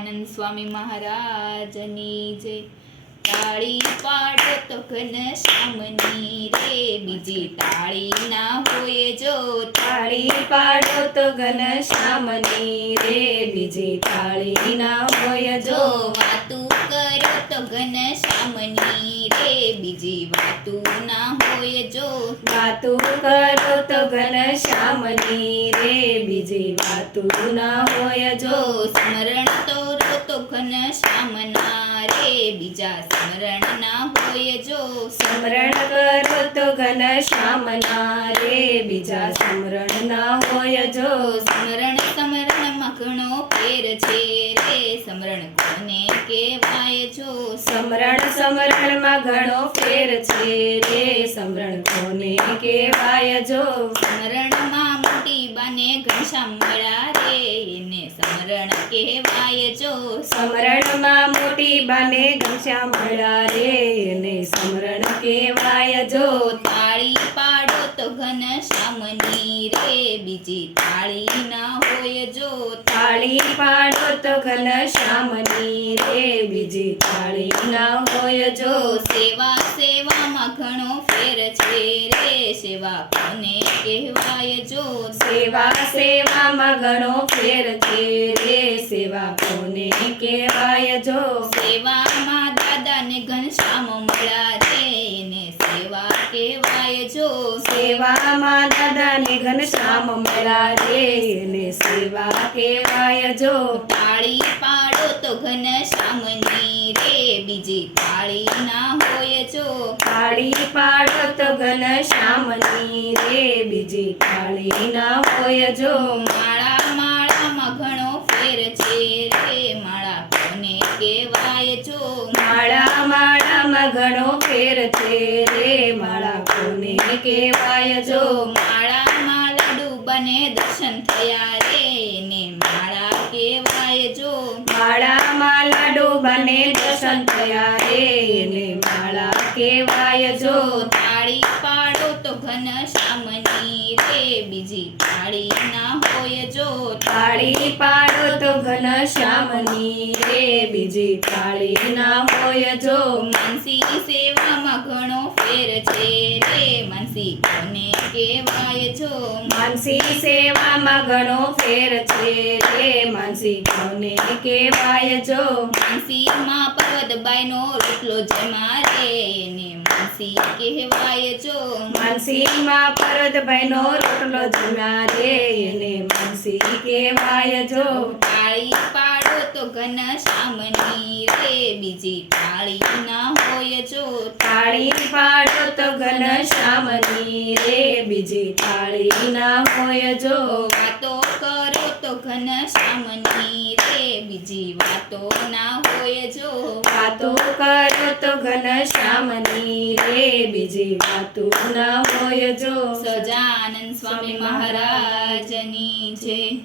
સહજાનંદ સ્વામી મહારાજની જય। તાળી પાડો તો ઘનશ્યામની રે, બીજી તાળી ના હોય જો। તાળી પાડો તો ઘનશ્યામની રે, બીજી તાળી ના હોય જો। વાતું કરો તો ઘનશ્યામની રે, બીજી વાતું ના હોય જો। વાતું કરો તો ઘનશ્યામની રે, બીજી વાતું ના હોય જો। સ્મરણ તો ઘનશ્યામના રે, બીજા સ્મરણ ના હોય જો। સ્મરણ કરો તો ઘનશ્યામના રે, બીજા સ્મરણ ના હોય જો। સ્મરણમાં ઘણો ફેર છે રે, સ્મરણ કોને કહેવાય જો। સ્મરણમાં ઘણો ફેર છે રે, સ્મરણ કોને કહેવાય જો। સ્મરણમાં મોટી બાને ઘનશ્યામ મળ્યા રે, એને સ્મરણ કહેવાય જો। સ્મરણમાં મોટી બાને ઘનશ્યામ મળ્યા રે, એને સ્મરણ કહેવાય જો। તાળી પાડો તો ઘનશ્યામની રે, બીજી તાળી ના હોય જો। તાળી પાડો તો ઘનશ્યામની રે, બીજી તાળી ના હોય જો। સેવામાં ઘણો ફેર છે રે, સેવા કોને કહેવાય જો। સેવામાં ઘણો ફેર છે રે, સેવા કોને કહેવાય જો। સેવામાં દાદાને ઘનશ્યામ મળ્યા રે, એને સેવા કહેવાય જો। સેવામાં દાદાને ઘનશ્યામ મળ્યા રે, એને સેવા કહેવાય જો। તાળી પાડો તો ઘનશ્યામની રે, બીજી તાળી ના હોય જો। તાળી પાડો તો ઘનશ્યામની રે, બીજી તાળી ના હોય જો। માળામાં ઘણો ફેર છે રે, માળા કોને કહેવાય જો। માળામાં ઘણો ફેર છે રે, માળા કોને કહેવાય જો। માળામાં લાડુ બને દર્શન થયા રે, એને માળા કહેવાય જો। માળામાં લાડુ બને દર્શન થયા રે, એને માળા કહેવાય જો। તાળી પાડો તો ઘનશ્યામની રે, બીજી તાળી ના હોય જો। તાળી પાડો તો ઘનશ્યામની રે, બીજી તાળી ના હોય જો। માનસી સેવામાં ઘણો ફેર છે રે, માનસી કોને કહેવાય જો। માનસી સેવામાં ઘણો ફેર છે રે, માનસી કોને કહેવાય જો। માનસીમાં પર્વતબાઈનો રોટલો જમા રે, એને માનસી કહેવાય જો। માનસીમાં પરદભાઈનો રોટલો જમ્યા રે, એને માનસી કહેવાય જો। તાળી પાડો તો ઘનશ્યામની રે, બીજી તાળી ના હોય જો। તાળી પાડો તો ઘનશ્યામની રે, બીજી તાળી ના હોય જો। વાતો કરો તો ઘનશ્યામની રે, બીજી વાતો ના હોય જો। વાતો કરો તો ઘનશ્યામની રે, બીજી વાતો ના હોય જો। સહજાનંદ સ્વામી મહારાજની જય।